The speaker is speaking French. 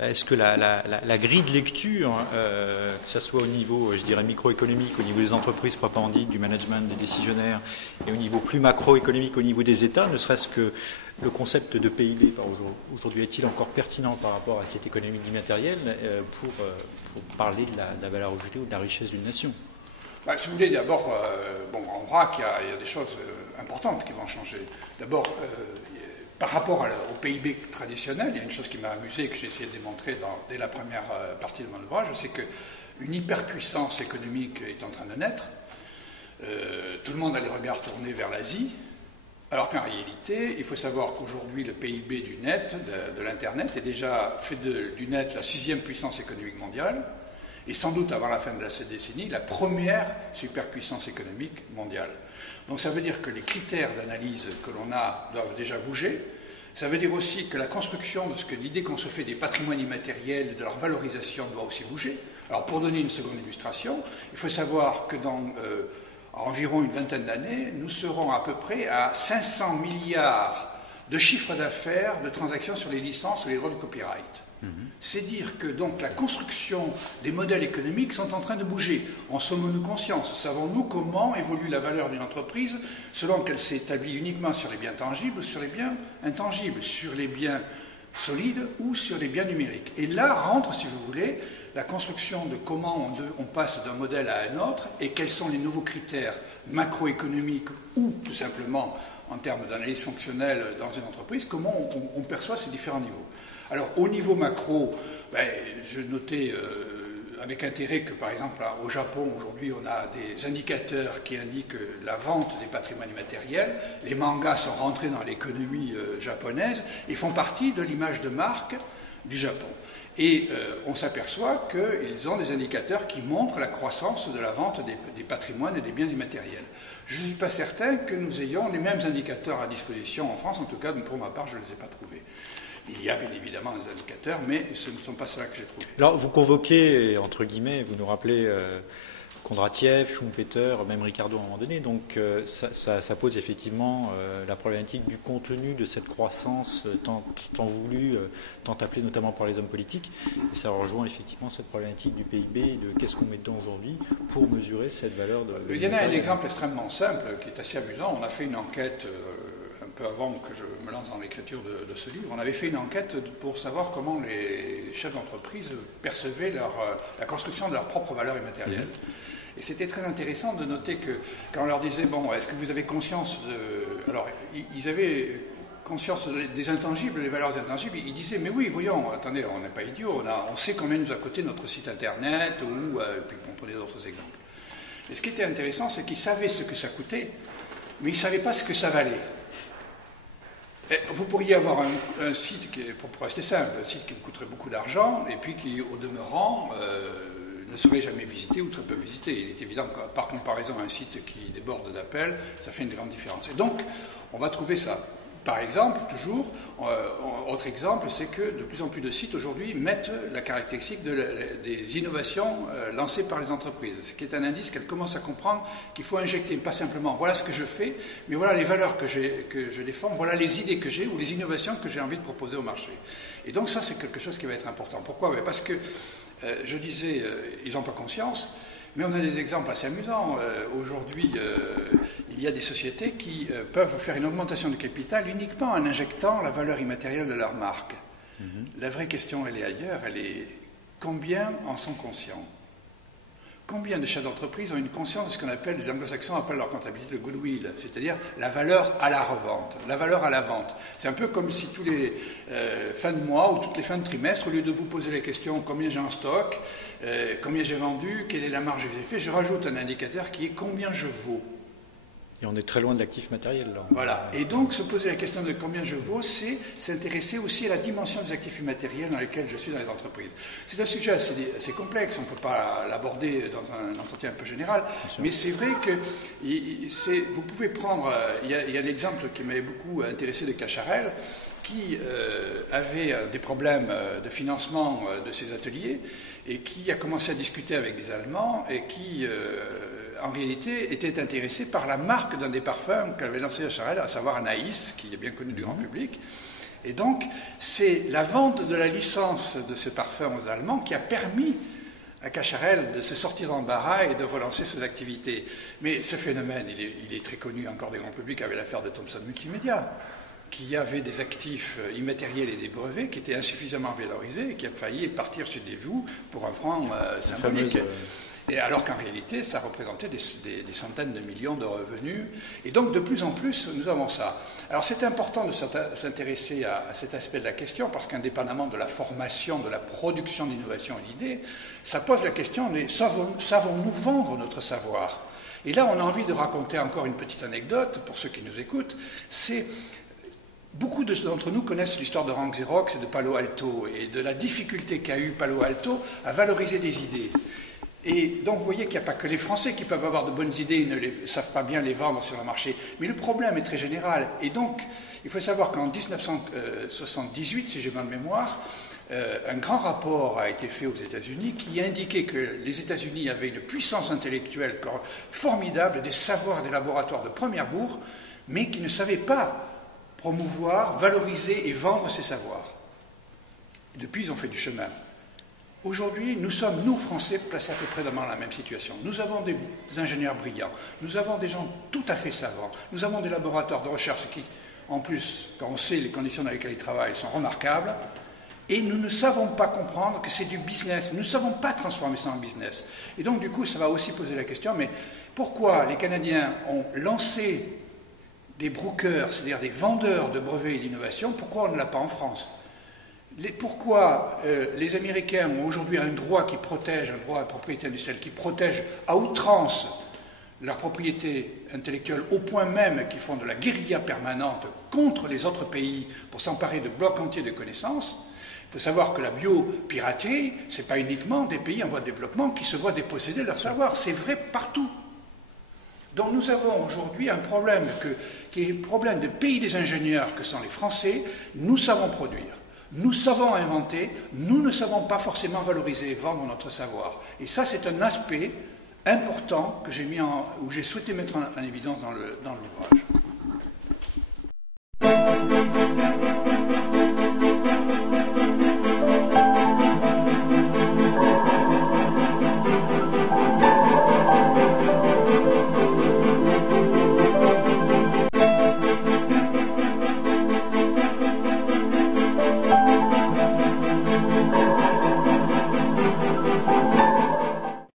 Est-ce que la grille de lecture, que ce soit au niveau, je dirais, microéconomique, au niveau des entreprises proprement dites, du management, des décisionnaires, et au niveau plus macroéconomique, au niveau des États, ne serait-ce que le concept de PIB aujourd'hui est-il encore pertinent par rapport à cette économie immatérielle pour parler de la valeur ajoutée ou de la richesse d'une nation? Si vous voulez, d'abord, on voit qu'il y a des choses importantes qui vont changer. D'abord, par rapport au PIB traditionnel, il y a une chose qui m'a amusé, que j'ai essayé de démontrer dès la première partie de mon ouvrage, c'est qu'une hyperpuissance économique est en train de naître. Tout le monde a les regards tournés vers l'Asie, alors qu'en réalité, il faut savoir qu'aujourd'hui, le PIB du net, de l'Internet, est déjà fait du net la 6e puissance économique mondiale, et sans doute avant la fin de cette décennie, la première superpuissance économique mondiale. Donc ça veut dire que les critères d'analyse que l'on a doivent déjà bouger. Ça veut dire aussi que la construction de l'idée qu'on se fait des patrimoines immatériels, de leur valorisation doit aussi bouger. Alors pour donner une seconde illustration, il faut savoir que dans environ une vingtaine d'années, nous serons à peu près à 500 milliards de chiffre d'affaires de transactions sur les licences ou les droits de copyright. C'est dire que donc la construction des modèles économiques sont en train de bouger. En sommes-nous conscients? Savons-nous comment évolue la valeur d'une entreprise selon qu'elle s'établit uniquement sur les biens tangibles ou sur les biens intangibles, sur les biens solides ou sur les biens numériques? Et là rentre, si vous voulez, la construction de comment on passe d'un modèle à un autre et quels sont les nouveaux critères macroéconomiques ou tout simplement en termes d'analyse fonctionnelle dans une entreprise, comment on perçoit ces différents niveaux. Alors, au niveau macro, je notais avec intérêt que, par exemple, au Japon, aujourd'hui, on a des indicateurs qui indiquent la vente des patrimoines immatériels. Les mangas sont rentrés dans l'économie japonaise et font partie de l'image de marque du Japon. Et on s'aperçoit qu'ils ont des indicateurs qui montrent la croissance de la vente des patrimoines et des biens immatériels. Je ne suis pas certain que nous ayons les mêmes indicateurs à disposition en France, en tout cas, pour ma part, je ne les ai pas trouvés. Il y a bien évidemment des indicateurs, mais ce ne sont pas ceux-là que j'ai trouvés. Alors, vous convoquez, entre guillemets, vous nous rappelez Kondratiev, Schumpeter, même Ricardo à un moment donné, donc ça pose effectivement la problématique du contenu de cette croissance tant voulue, tant appelée notamment par les hommes politiques, et ça rejoint effectivement cette problématique du PIB, de qu'est-ce qu'on met dedans aujourd'hui pour mesurer cette valeur de... Il y en a un exemple extrêmement simple qui est assez amusant. On a fait une enquête... un peu avant que je me lance dans l'écriture de ce livre, on avait fait une enquête pour savoir comment les chefs d'entreprise percevaient la construction de leur propre valeur immatérielle. Et c'était très intéressant de noter que quand on leur disait, est-ce que vous avez conscience de... Alors, ils avaient conscience des intangibles, des valeurs intangibles, ils disaient, mais oui, voyons, attendez, on n'est pas idiots, on sait combien nous a coûté notre site internet, ou puis on prenait d'autres exemples. Et ce qui était intéressant, c'est qu'ils savaient ce que ça coûtait, mais ils ne savaient pas ce que ça valait. Vous pourriez avoir un site, pour rester simple, un site qui vous coûterait beaucoup d'argent et puis qui, au demeurant, ne serait jamais visité ou très peu visité. Il est évident que, par comparaison à un site qui déborde d'appels, ça fait une grande différence. Et donc, on va trouver ça. Par exemple, toujours, autre exemple, c'est que de plus en plus de sites aujourd'hui mettent la caractéristique des innovations lancées par les entreprises, ce qui est un indice qu'elles commencent à comprendre qu'il faut injecter, pas simplement voilà ce que je fais, mais voilà les valeurs que je défends, voilà les idées que j'ai ou les innovations que j'ai envie de proposer au marché. Et donc ça, c'est quelque chose qui va être important. Pourquoi? Parce que, je disais, ils n'ont pas conscience. Mais on a des exemples assez amusants. Aujourd'hui, il y a des sociétés qui peuvent faire une augmentation de capital uniquement en injectant la valeur immatérielle de leur marque. La vraie question, elle est ailleurs. Elle est combien en sont conscients? Combien de chefs d'entreprise ont une conscience de ce qu'on appelle, les anglo-saxons appellent leur comptabilité le goodwill, c'est-à-dire la valeur à la revente, la valeur à la vente. C'est un peu comme si tous les fins de mois ou toutes les fins de trimestre, au lieu de vous poser la question combien j'ai en stock, combien j'ai vendu, quelle est la marge que j'ai fait, je rajoute un indicateur qui est combien je vaux. Et on est très loin de l'actif matériel, là. Voilà. Et donc, se poser la question de combien je vaux, c'est s'intéresser aussi à la dimension des actifs immatériels dans lesquels je suis dans les entreprises. C'est un sujet assez complexe, on ne peut pas l'aborder dans un entretien un peu général, mais c'est vrai que vous pouvez prendre... Il y a l'exemple qui m'avait beaucoup intéressé de Cacharel, qui avait des problèmes de financement de ses ateliers et qui a commencé à discuter avec des Allemands et qui... en réalité, était intéressé par la marque d'un des parfums qu'avait lancé Cacharel, à savoir Anaïs, qui est bien connu du grand public. Et donc, c'est la vente de la licence de ce parfum aux Allemands qui a permis à Cacharel de se sortir d'embarras et de relancer ses activités. Mais ce phénomène, il est très connu encore des grands publics avec l'affaire de Thomson Multimédia, qui avait des actifs immatériels et des brevets qui étaient insuffisamment valorisés et qui a failli partir chez des vous pour un franc symbolique. Et alors qu'en réalité, ça représentait des centaines de millions de revenus. Et donc, de plus en plus, nous avons ça. Alors, c'est important de s'intéresser à cet aspect de la question, parce qu'indépendamment de la formation, de la production d'innovation et d'idées, ça pose la question, mais savons-nous vendre notre savoir? Et là, on a envie de raconter encore une petite anecdote, pour ceux qui nous écoutent. Beaucoup d'entre nous connaissent l'histoire de Rank Xerox et de Palo Alto, et de la difficulté qu'a eu Palo Alto à valoriser des idées. Et donc vous voyez qu'il n'y a pas que les Français qui peuvent avoir de bonnes idées, ils ne savent pas bien les vendre sur le marché. Mais le problème est très général. Et donc, il faut savoir qu'en 1978, si j'ai bonne mémoire, un grand rapport a été fait aux États-Unis qui indiquait que les États-Unis avaient une puissance intellectuelle formidable, des savoirs, des laboratoires de première bourre, mais qui ne savaient pas promouvoir, valoriser et vendre ces savoirs. Depuis, ils ont fait du chemin. Aujourd'hui, nous sommes, nous, Français, placés à peu près dans la même situation. Nous avons des ingénieurs brillants, nous avons des gens tout à fait savants, nous avons des laboratoires de recherche qui, en plus, quand on sait les conditions dans lesquelles ils travaillent, sont remarquables, et nous ne savons pas comprendre que c'est du business, nous ne savons pas transformer ça en business. Et donc, du coup, ça va aussi poser la question, mais pourquoi les Canadiens ont lancé des brokers, c'est-à-dire des vendeurs de brevets et d'innovation, pourquoi on ne l'a pas en France ? Pourquoi les Américains ont aujourd'hui un droit qui protège, un droit à la propriété industrielle qui protège à outrance leur propriété intellectuelle au point même qu'ils font de la guérilla permanente contre les autres pays pour s'emparer de blocs entiers de connaissances? Il faut savoir que la biopiraterie, ce n'est pas uniquement des pays en voie de développement qui se voient déposséder de leur savoir, c'est vrai partout. Donc nous avons aujourd'hui un problème qui est le problème des pays des ingénieurs que sont les Français. Nous savons produire. Nous savons inventer, nous ne savons pas forcément valoriser et vendre notre savoir. Et ça, c'est un aspect important que j'ai souhaité mettre en évidence dans l'ouvrage.